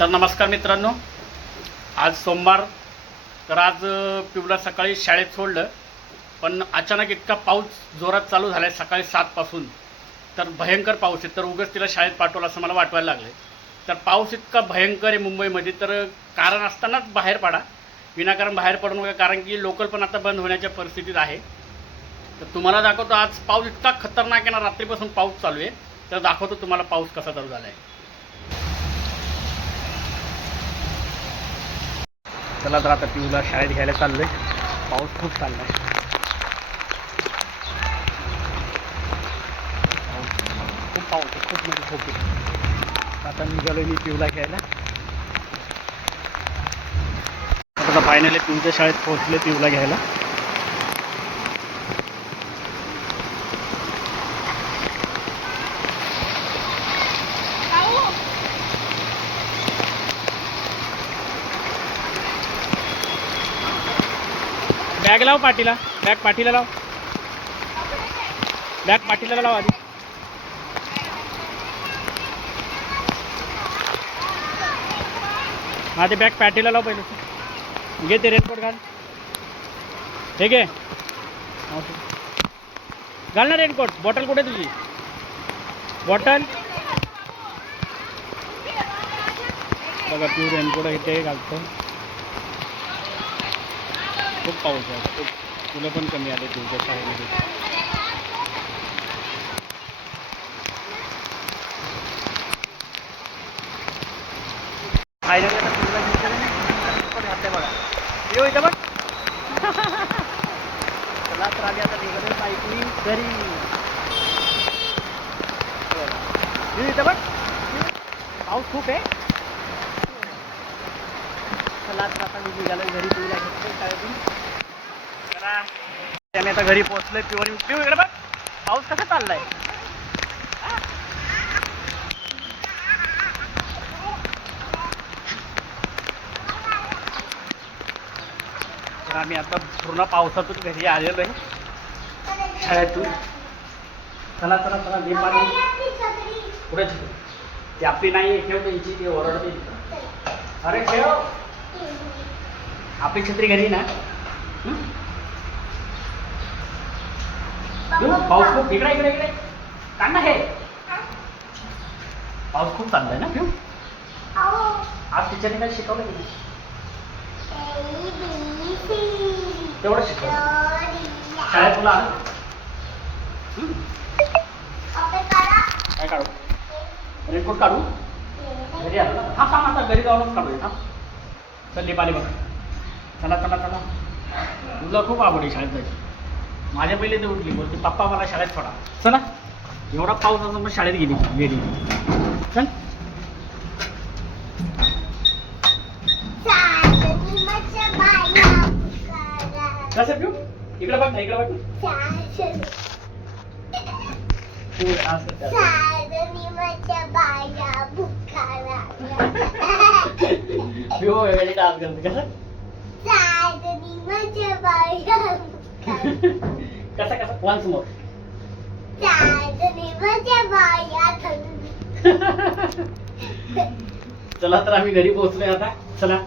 तर नमस्कार मित्रांनो. आज सोमवार तर आज अ, सकाळी शाळेत सोडलं पण अचानक इतका पाऊस जोरात चालू झाला आहे सकाळी सातपासून तर भयंकर पाऊस आहे तर उगाच तिला शाळेत पाठवलं असं मला वाटवायला लागलं तर पाऊस इतका भयंकर आहे मुंबईमध्ये तर कारण असतानाच बाहेर पडा. विनाकारण बाहेर पडू नका कारण की लोकल पण आता बंद होण्याच्या परिस्थितीत आहे. तर तुम्हाला दाखवतो आज पाऊस इतका खतरनाक आहे ना रात्रीपासून पाऊस चालू आहे. तर दाखवतो तुम्हाला पाऊस कसा चालू झाला आहे चला तर आता पिऊला शाळेत घ्यायला चाललोय. पाऊस खूप चाललाय. आहे खूप पाऊस आहे खूप म्हणजे खूप आता निघालो मी पिऊला घ्यायला. आता फायनली पिऊच्या शाळेत पोहोचले पिऊला घ्यायला. बॅग लाव पाठीला. बॅग पाठीला लाव. बॅग पाठीला लाव आधी. हा ते बॅग पाठीला लाव पहिले. घे ते रेनकोट घाल. ठीक आहे घाल ना रेनकोट. बॉटल कुठे तुझी? बॉटल? बघा तू रेनकोट इथे घालतो. खूप पाऊस आहे. खूप फुलं पण कमी आले तुमच्या शाळेमध्ये घरी पाऊस खूप आहे. तर आता मी निघालो घरी शाळेतून त्याने आता घरी पोहोचलोय पिवर पिऊ इकडे बघ. पाऊस कसा चाललाय? आम्ही आता पूर्ण पावसातून घरी आलेलो आहे शाळेतून. चला चला चला मी पाणी पुढे ते आपली नाही ठेव त्यांची ती ओरडते. अरे ठेव. आपली छत्री घरी ना? हं? पाऊस खूप इकडे इकडे इकडे. काढ ना हे. पाऊस खूप चाललाय ना पिऊ आज टीचरने काय शिकवलं की नाही? तेवढं शिकवलं शाळेत तुला? हं? काय काढू? रेनकोट काढू? घरी आलं ना. थांब थांब आता घरी जाऊनच काढूया. थांब. चल पाणी बघ. चला चला चला. तुला खूप आवड आहे शाळेत जायची. माझ्या पहिले ते उठली बोलते पप्पा मला शाळेत सोडा. चला. एवढा पाऊस असून मग शाळेत गेली गेली. चल. कसं पिऊ इकडे बघ ना इकडे बघ असं कर. पिऊ वेळी डान्स करते कसं? कसं कसं? वन्स मोर चला तर आम्ही घरी पोहोचलोय आता. चला.